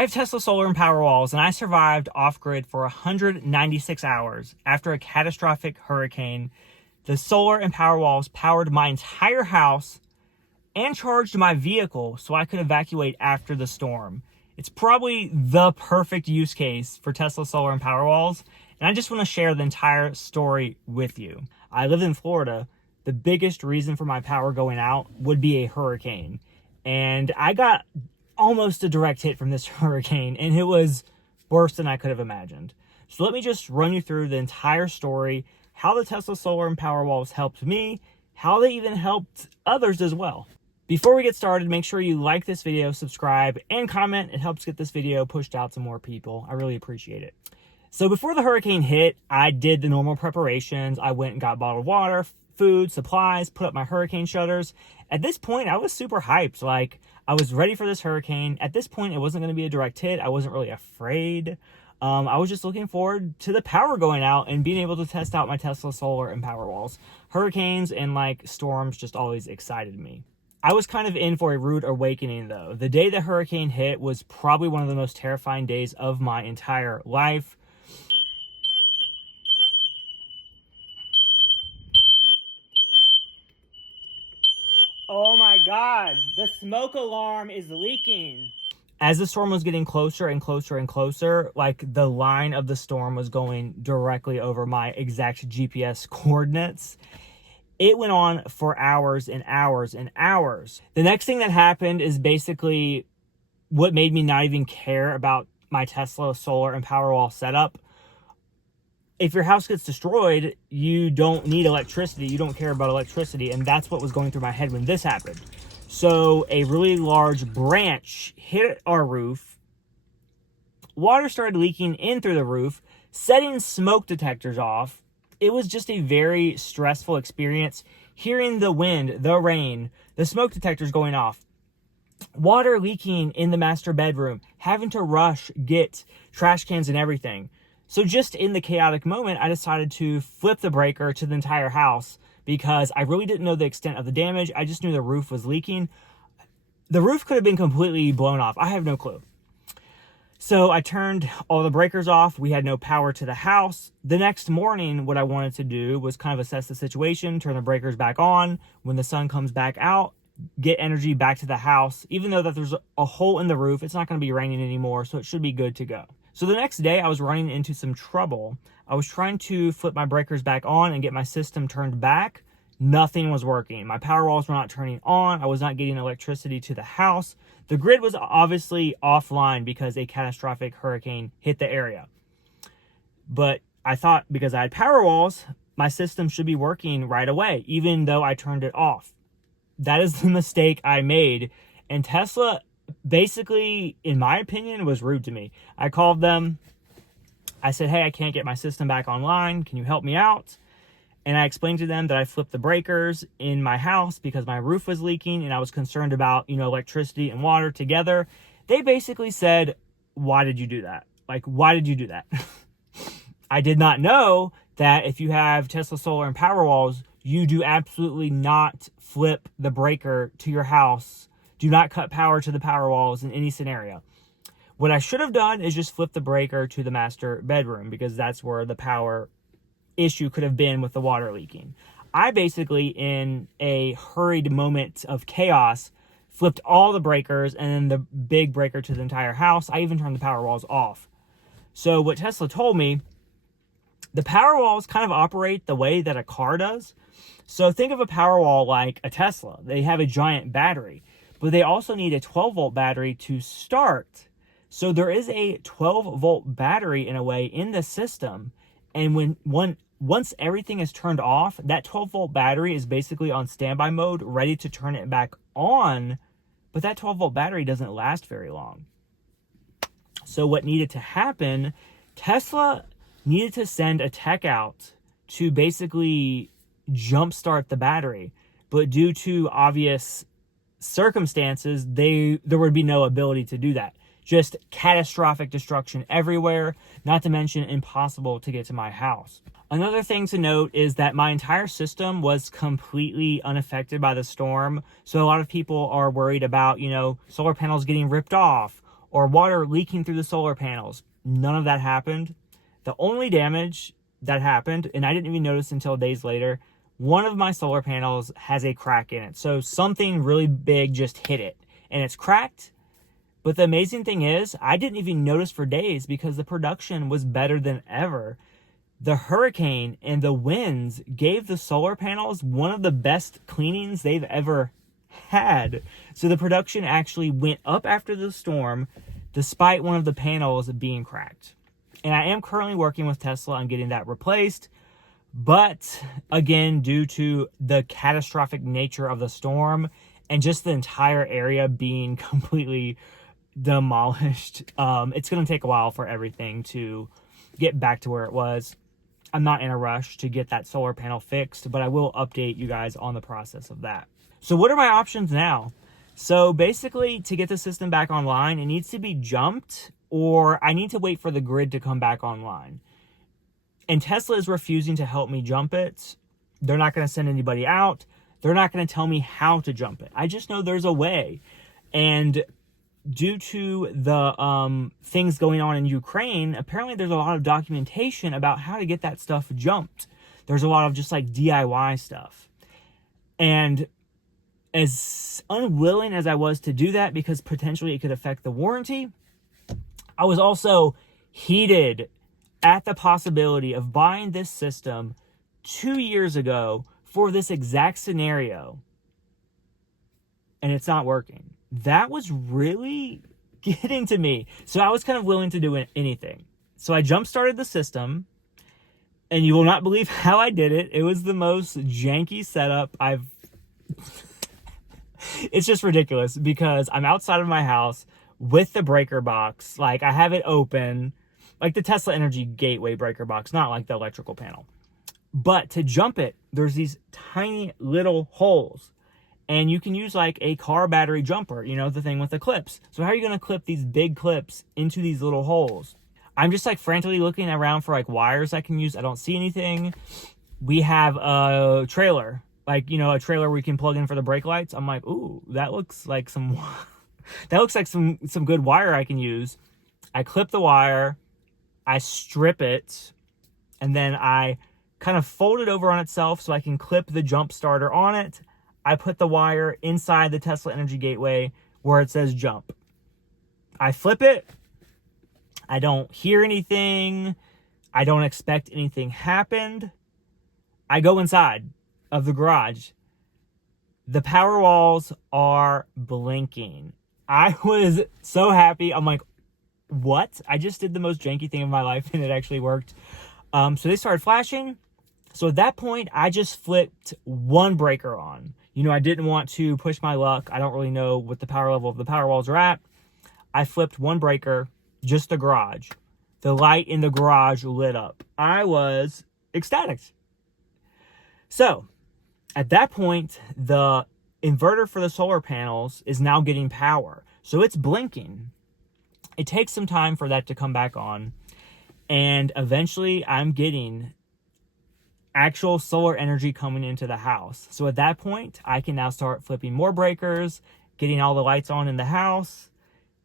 I have Tesla Solar and Powerwalls, and I survived off-grid for 196 hours after a catastrophic hurricane. The solar and Powerwalls powered my entire house and charged my vehicle so I could evacuate after the storm. It's probably the perfect use case for Tesla Solar and Powerwalls, and I just want to share the entire story with you. I live in Florida. The biggest reason for my power going out would be a hurricane, and I got almost a direct hit from this hurricane, and it was worse than I could have imagined. So let me just run you through the entire story, how the Tesla Solar and Powerwalls helped me, how they even helped others as well. Before we get started, make sure you like this video, subscribe, and comment. It helps get this video pushed out to more people. I really appreciate it. So before the hurricane hit, I did the normal preparations. I went and got bottled water, food, supplies, put up my hurricane shutters. At this point, I was super hyped. Like, I was ready for this hurricane. At this point, it wasn't going to be a direct hit. I wasn't really afraid. I was just looking forward to the power going out and being able to test out my Tesla Solar and Powerwalls. Hurricanes and like storms just always excited me. I was kind of in for a rude awakening though. The day the hurricane hit was probably one of the most terrifying days of my entire life. Oh my God, the smoke alarm is leaking. As the storm was getting closer and closer and closer, like the line of the storm was going directly over my exact GPS coordinates. It went on for hours and hours and hours. The next thing that happened is basically what made me not even care about my Tesla Solar and Powerwall setup. If your house gets destroyed, you don't need electricity. You don't care about electricity. And that's what was going through my head when this happened. So a really large branch hit our roof. Water started leaking in through the roof, setting smoke detectors off. It was just a very stressful experience. Hearing the wind, the rain, the smoke detectors going off, water leaking in the master bedroom, having to rush, get trash cans and everything. So just in the chaotic moment, I decided to flip the breaker to the entire house because I really didn't know the extent of the damage. I just knew the roof was leaking. The roof could have been completely blown off. I have no clue. So I turned all the breakers off. We had no power to the house. The next morning, what I wanted to do was kind of assess the situation, turn the breakers back on. When the sun comes back out, get energy back to the house. Even though that there's a hole in the roof, it's not going to be raining anymore, so it should be good to go. So the next day, I was running into some trouble. I was trying to flip my breakers back on and get my system turned back. Nothing was working. My Powerwalls were not turning on. I was not getting electricity to the house. The grid was obviously offline because a catastrophic hurricane hit the area. But I thought because I had Powerwalls, my system should be working right away, even though I turned it off. That is the mistake I made. And Tesla basically, in my opinion, was rude to me. I called them. I said, hey, I can't get my system back online. Can you help me out? And I explained to them that I flipped the breakers in my house because my roof was leaking and I was concerned about, electricity and water together. They basically said, why did you do that? Like, why did you do that? I did not know that if you have Tesla Solar and Powerwalls, you do absolutely not flip the breaker to your house. Do not cut power to the Powerwalls in any scenario. What I should have done is just flip the breaker to the master bedroom because that's where the power issue could have been with the water leaking. I basically, in a hurried moment of chaos, flipped all the breakers and then the big breaker to the entire house. I even turned the Powerwalls off. So what Tesla told me, the Powerwalls kind of operate the way that a car does. So think of a Powerwall like a Tesla. They have a giant battery, but they also need a 12-volt battery to start. So there is a 12-volt battery in a way in the system. And once everything is turned off, that 12-volt battery is basically on standby mode, ready to turn it back on. But that 12-volt battery doesn't last very long. So what needed to happen, Tesla needed to send a tech out to basically jumpstart the battery. But due to obvious circumstances, there would be no ability to do that. Just catastrophic destruction everywhere, not to mention impossible to get to my house. Another thing to note is that my entire system was completely unaffected by the storm. So a lot of people are worried about, solar panels getting ripped off or water leaking through the solar panels. None of that happened. The only damage that happened, and I didn't even notice until days later, one of my solar panels has a crack in it. So something really big just hit it and it's cracked. But the amazing thing is, I didn't even notice for days because the production was better than ever. The hurricane and the winds gave the solar panels one of the best cleanings they've ever had. So the production actually went up after the storm, despite one of the panels being cracked. And I am currently working with Tesla on getting that replaced. But again, due to the catastrophic nature of the storm and just the entire area being completely demolished, it's going to take a while for everything to get back to where it was. I'm not in a rush to get that solar panel fixed, but I will update you guys on the process of that. So what are my options now? So basically, to get the system back online, it needs to be jumped, or I need to wait for the grid to come back online. And Tesla is refusing to help me jump it. They're not going to send anybody out. They're not going to tell me how to jump it. I just know there's a way. And due to the things going on in Ukraine, apparently there's a lot of documentation about how to get that stuff jumped. There's a lot of just like DIY stuff. And as unwilling as I was to do that because potentially it could affect the warranty, I was also heated at the possibility of buying this system 2 years ago for this exact scenario, and it's not working. That was really getting to me. So I was kind of willing to do anything. So I jump-started the system, and you will not believe how I did it. It was the most janky setup I've... It's just ridiculous because I'm outside of my house with the breaker box. Like, I have it open, like the Tesla Energy Gateway breaker box, not like the electrical panel. But to jump it, there's these tiny little holes. And you can use like a car battery jumper, you know, the thing with the clips. So how are you going to clip these big clips into these little holes? I'm just like frantically looking around for like wires I can use. I don't see anything. We have a trailer, like, you know, a trailer we can plug in for the brake lights. I'm like, ooh, that looks like some good wire I can use. I clip the wire, I strip it, and then I kind of fold it over on itself so I can clip the jump starter on it. I put the wire inside the Tesla Energy Gateway where it says jump. I flip it. I don't hear anything. I don't expect anything happened. I go inside of the garage. The power walls are blinking. I was so happy. I'm like, what? I just did the most janky thing of my life and it actually worked. So they started flashing. So at that point, I just flipped one breaker on. You know, I didn't want to push my luck. I don't really know what the power level of the power walls are at. I flipped one breaker, just the garage. The light in the garage lit up. I was ecstatic. So at that point, the inverter for the solar panels is now getting power. So it's blinking. It takes some time for that to come back on. And eventually I'm getting actual solar energy coming into the house. So at that point, I can now start flipping more breakers, getting all the lights on in the house,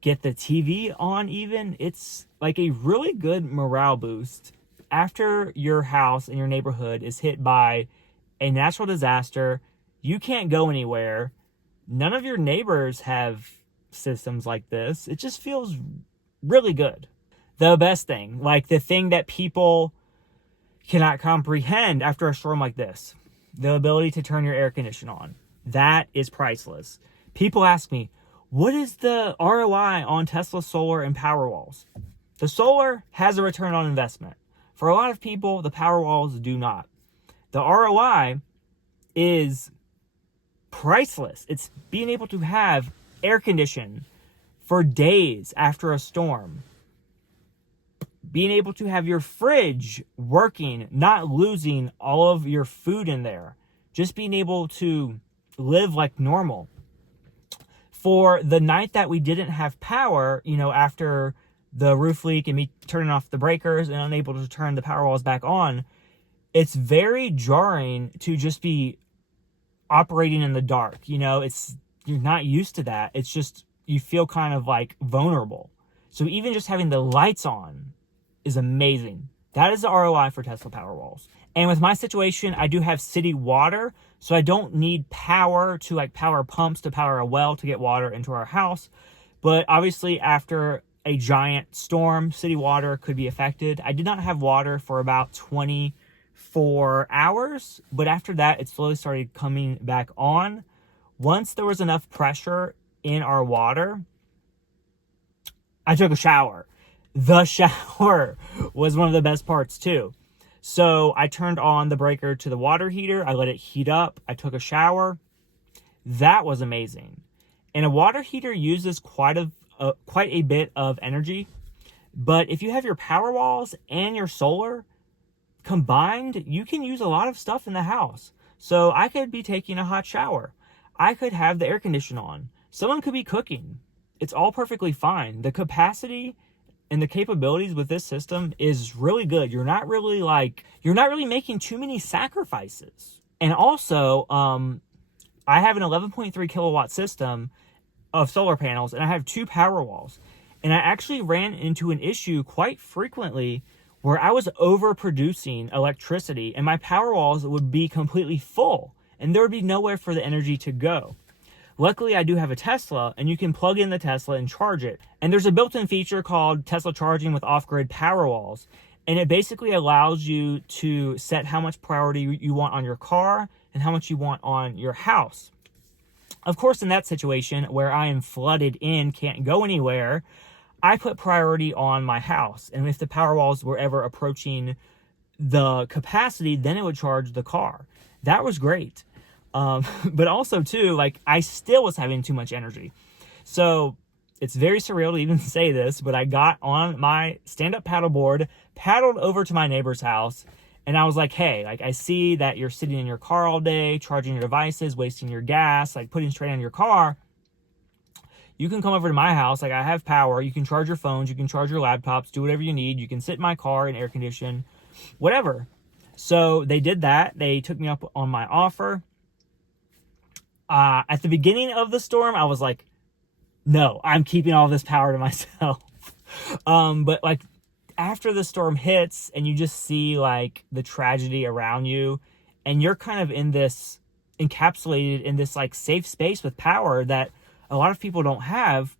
get the TV on even. It's like a really good morale boost. After your house and your neighborhood is hit by a natural disaster, you can't go anywhere. None of your neighbors have systems like this. It just feels really good. The best thing, like the thing that people cannot comprehend after a storm like this, the ability to turn your air conditioner on. That is priceless. People ask me, what is the ROI on Tesla solar and Powerwalls? The solar has a return on investment. For a lot of people, the Powerwalls do not. The ROI is priceless. It's being able to have air conditioning for days after a storm. Being able to have your fridge working, not losing all of your food in there. Just being able to live like normal. For the night that we didn't have power, you know, after the roof leak and me turning off the breakers and unable to turn the power walls back on, it's very jarring to just be operating in the dark. You know, you're not used to that. It's just you feel kind of like vulnerable. So even just having the lights on is amazing. That is the ROI for Tesla Powerwalls. And with my situation, I do have city water, so I don't need power to like power pumps to power a well to get water into our house. But obviously after a giant storm, city water could be affected. I did not have water for about 24 hours, but after that, it slowly started coming back on. Once there was enough pressure in our water, I took a shower. The shower was one of the best parts too. So I turned on the breaker to the water heater. I let it heat up. I took a shower. That was amazing. And a water heater uses quite a bit of energy. But if you have your Powerwalls and your solar combined, you can use a lot of stuff in the house. So I could be taking a hot shower. I could have the air conditioner on. Someone could be cooking. It's all perfectly fine. The capacity and the capabilities with this system is really good. You're not really making too many sacrifices. And also, I have an 11.3 kilowatt system of solar panels, and I have 2 Powerwalls. And I actually ran into an issue quite frequently where I was overproducing electricity and my Powerwalls would be completely full and there would be nowhere for the energy to go. Luckily, I do have a Tesla, and you can plug in the Tesla and charge it. And there's a built-in feature called Tesla Charging with Off-Grid Powerwalls. And it basically allows you to set how much priority you want on your car and how much you want on your house. Of course, in that situation where I am flooded in, can't go anywhere, I put priority on my house. And if the Powerwalls were ever approaching the capacity, then it would charge the car. That was great. But also too, like I still was having too much energy. So it's very surreal to even say this, but I got on my stand-up paddleboard, paddled over to my neighbor's house, and I was like, hey, like I see that you're sitting in your car all day, charging your devices, wasting your gas, like putting strain on your car. You can come over to my house. Like I have power. You can charge your phones. You can charge your laptops, do whatever you need. You can sit in my car and air condition, whatever. So they did that. They took me up on my offer. At the beginning of the storm, I was like, no, I'm keeping all this power to myself. But like after the storm hits and you just see like the tragedy around you and you're kind of in this encapsulated in this like safe space with power that a lot of people don't have,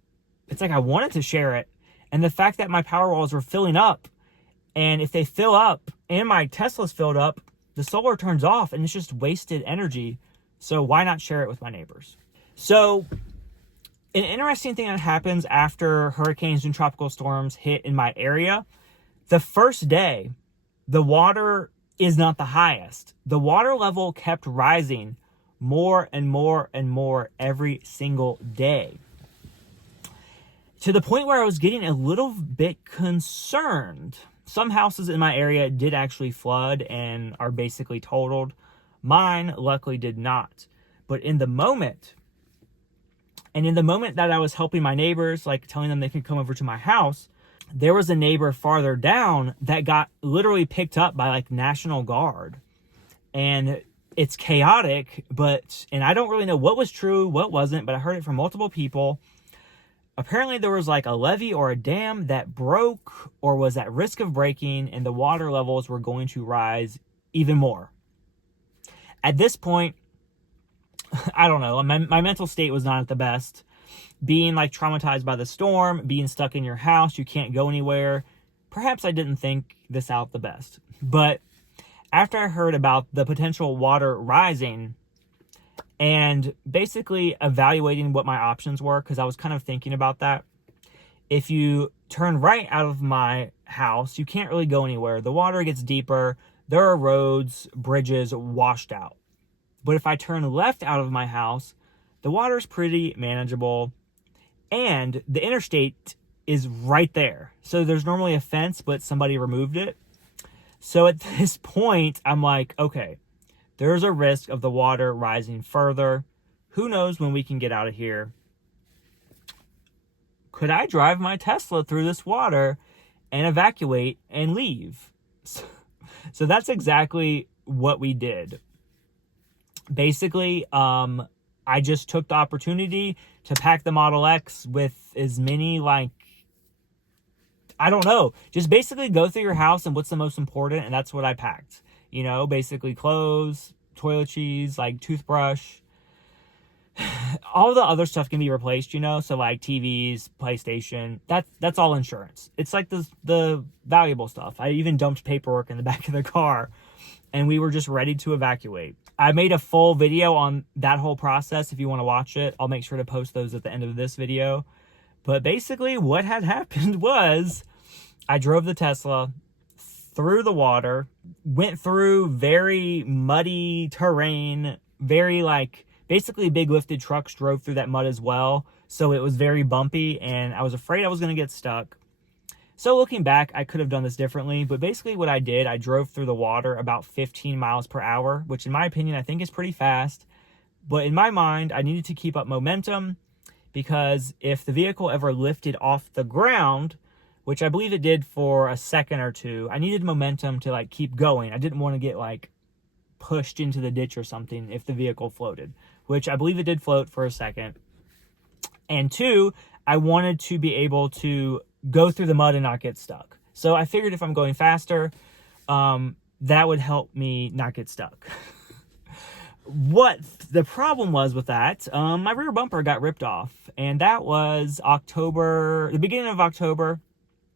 it's like I wanted to share it. And the fact that my Powerwalls were filling up, and if they fill up and my Tesla's filled up, the solar turns off and it's just wasted energy. So why not share it with my neighbors? So an interesting thing that happens after hurricanes and tropical storms hit in my area, the first day, the water is not the highest. The water level kept rising more and more and more every single day, to the point where I was getting a little bit concerned. Some houses in my area did actually flood and are basically totaled. Mine luckily did not. But in the moment that I was helping my neighbors, like telling them they could come over to my house, there was a neighbor farther down that got literally picked up by like National Guard. And it's chaotic, and I don't really know what was true, what wasn't, but I heard it from multiple people. Apparently there was like a levee or a dam that broke or was at risk of breaking, and the water levels were going to rise even more. At this point, I don't know, my mental state was not at the best. Being like traumatized by the storm, being stuck in your house, you can't go anywhere. Perhaps I didn't think this out the best. But after I heard about the potential water rising and basically evaluating what my options were, because I was kind of thinking about that. If you turn right out of my house, you can't really go anywhere. The water gets deeper. There are roads, bridges washed out. But if I turn left out of my house, the water's pretty manageable. And the interstate is right there. So there's normally a fence, but somebody removed it. So at this point, I'm like, okay, there's a risk of the water rising further. Who knows when we can get out of here? Could I drive my Tesla through this water and evacuate and leave? So that's exactly what we did. Basically, I just took the opportunity to pack the Model X with as many, like, I don't know, just basically go through your house and what's the most important, and that's what I packed. You know, basically clothes, toiletries, like toothbrush. All the other stuff can be replaced, you know, so like TVs, PlayStation, that's all insurance. It's like the valuable stuff. I even dumped paperwork in the back of the car, and we were just ready to evacuate. I made a full video on that whole process. If you want to watch it, I'll make sure to post those at the end of this video. But basically what had happened was I drove the Tesla through the water, went through very muddy terrain, very like, basically big lifted trucks drove through that mud as well. So it was very bumpy, and I was afraid I was going to get stuck. So looking back, I could have done this differently, but basically what I did, I drove through the water about 15 miles per hour, which in my opinion, I think is pretty fast. But in my mind, I needed to keep up momentum, because if the vehicle ever lifted off the ground, which I believe it did for a second or two, I needed momentum to like keep going. I didn't want to get like pushed into the ditch or something if the vehicle floated, which I believe it did float for a second. And two, I wanted to be able to go through the mud and not get stuck. So I figured if I'm going faster, that would help me not get stuck. What the problem was with that, my rear bumper got ripped off, and that was the beginning of October.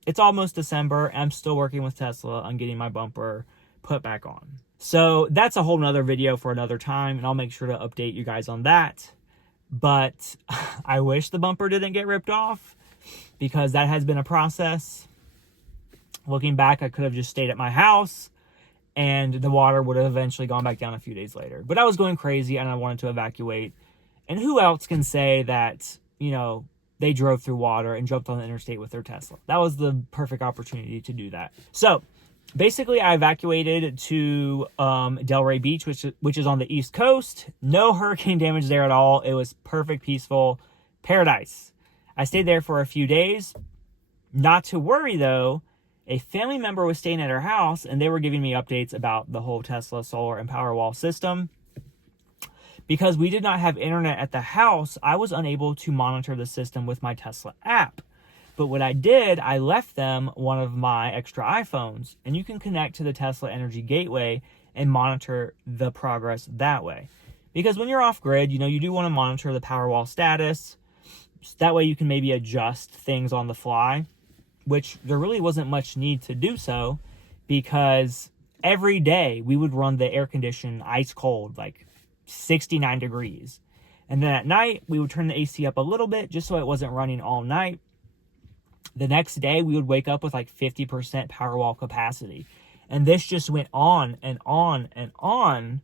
It's almost December, and I'm still working with Tesla on getting my bumper put back on. So that's a whole nother video for another time, and I'll make sure to update you guys on that. But I wish the bumper didn't get ripped off, because that has been a process. Looking back, I could have just stayed at my house, and the water would have eventually gone back down a few days later. But I was going crazy, and I wanted to evacuate. And who else can say that, you know, they drove through water and jumped on the interstate with their Tesla? That was the perfect opportunity to do that. So basically, I evacuated to Delray Beach, which is on the East Coast. No hurricane damage there at all. It was perfect, peaceful paradise. I stayed there for a few days. Not to worry, though, a family member was staying at our house, and they were giving me updates about the whole Tesla solar and Powerwall system. Because we did not have internet at the house, I was unable to monitor the system with my Tesla app. But what I did, I left them one of my extra iPhones, and you can connect to the Tesla Energy Gateway and monitor the progress that way. Because when you're off grid, you know, you do want to monitor the Powerwall status. That way you can maybe adjust things on the fly, which there really wasn't much need to do so, because every day we would run the air condition ice cold, like 69 degrees. And then at night, we would turn the AC up a little bit just so it wasn't running all night. The next day, we would wake up with like 50% Powerwall capacity. And this just went on and on and on.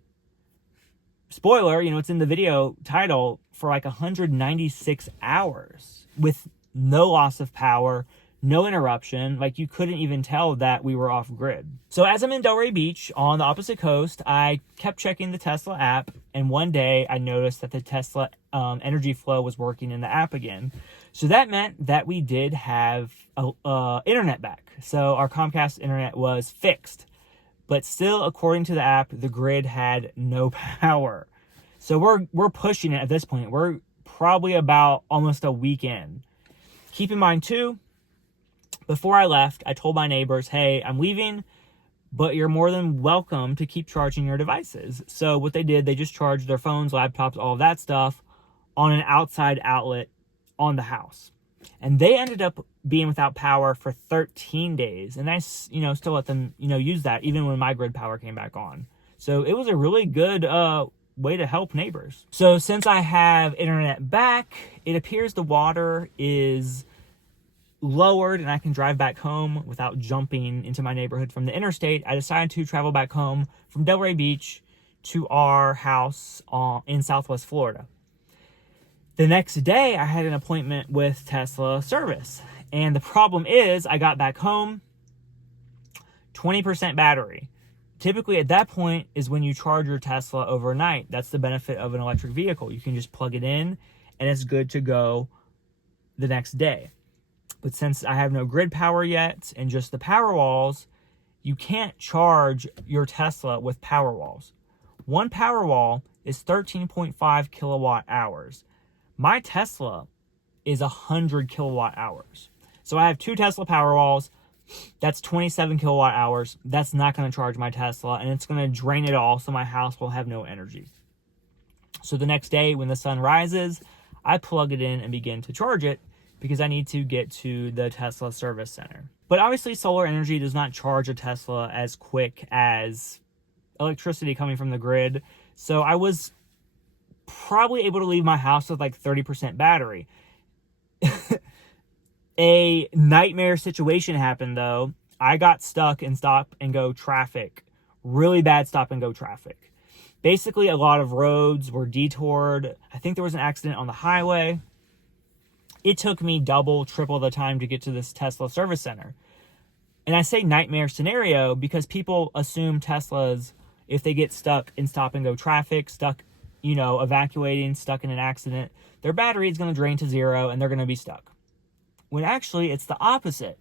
Spoiler, you know, it's in the video title, for like 196 hours with no loss of power, no interruption. Like, you couldn't even tell that we were off grid. So as I'm in Delray Beach on the opposite coast, I kept checking the Tesla app, and one day I noticed that the Tesla Energy Flow was working in the app again. So that meant that we did have internet back. So our Comcast internet was fixed, but still, according to the app, the grid had no power. So we're pushing it at this point. We're probably about almost a week in. Keep in mind too, before I left, I told my neighbors, hey, I'm leaving, but you're more than welcome to keep charging your devices. So what they did, they just charged their phones, laptops, all of that stuff on an outside outlet on the house. And they ended up being without power for 13 days. And I, still let them, use that even when my grid power came back on. So it was a really good way to help neighbors. So since I have internet back, it appears the water is lowered and I can drive back home without jumping into my neighborhood from the interstate. I decided to travel back home from Delray Beach to our house in Southwest Florida. The next day, I had an appointment with Tesla service. And the problem is, I got back home, 20% battery. Typically, at that point is when you charge your Tesla overnight. That's the benefit of an electric vehicle. You can just plug it in, and it's good to go the next day. But since I have no grid power yet, and just the Powerwalls, you can't charge your Tesla with Powerwalls. One Powerwall is 13.5 kilowatt hours. My Tesla is 100 kilowatt hours. So I have 2 Tesla Powerwalls. That's 27 kilowatt hours. That's not going to charge my Tesla, and it's going to drain it all, so my house will have no energy. So the next day when the sun rises, I plug it in and begin to charge it because I need to get to the Tesla service center. But obviously solar energy does not charge a Tesla as quick as electricity coming from the grid. So I was probably able to leave my house with like 30% battery. A nightmare situation happened though. I got stuck in stop and go traffic. Really bad stop and go traffic. Basically, a lot of roads were detoured. I think there was an accident on the highway. It took me double, triple the time to get to this Tesla service center. And I say nightmare scenario because people assume Teslas, if they get stuck in stop and go traffic, stuck, evacuating, stuck in an accident, their battery is going to drain to zero and they're going to be stuck. When actually it's the opposite.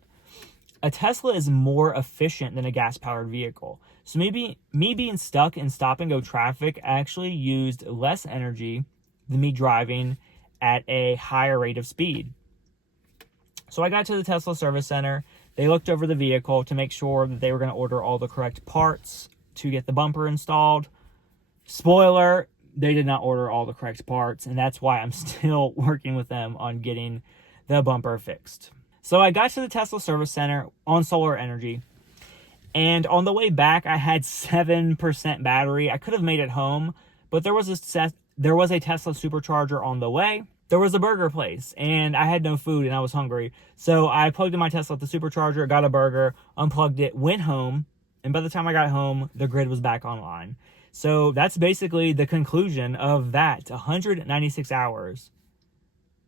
A Tesla is more efficient than a gas-powered vehicle. So maybe me being stuck in stop and go traffic actually used less energy than me driving at a higher rate of speed. So I got to the Tesla service center. They looked over the vehicle to make sure that they were going to order all the correct parts to get the bumper installed. Spoiler, they did not order all the correct parts, and that's why I'm still working with them on getting the bumper fixed. So I got to the Tesla service center on solar energy, and on the way back, I had 7% battery. I could have made it home, but there was a Tesla supercharger on the way. There was a burger place, and I had no food, and I was hungry. So I plugged in my Tesla at the supercharger, got a burger, unplugged it, went home, and by the time I got home, the grid was back online. So that's basically the conclusion of that. 196 hours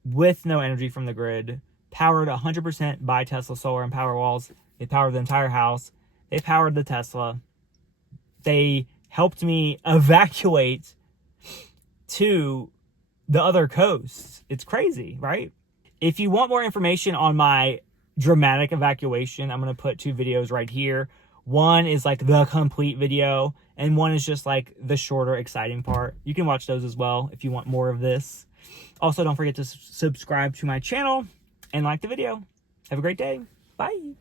with no energy from the grid, powered 100% by Tesla Solar and Powerwalls. They powered the entire house. They powered the Tesla. They helped me evacuate to the other coasts. It's crazy, right? If you want more information on my dramatic evacuation, I'm going to put 2 videos right here. One is like the complete video, and one is just like the shorter, exciting part. You can watch those as well if you want more of this. Also, don't forget to subscribe to my channel and like the video. Have a great day. Bye.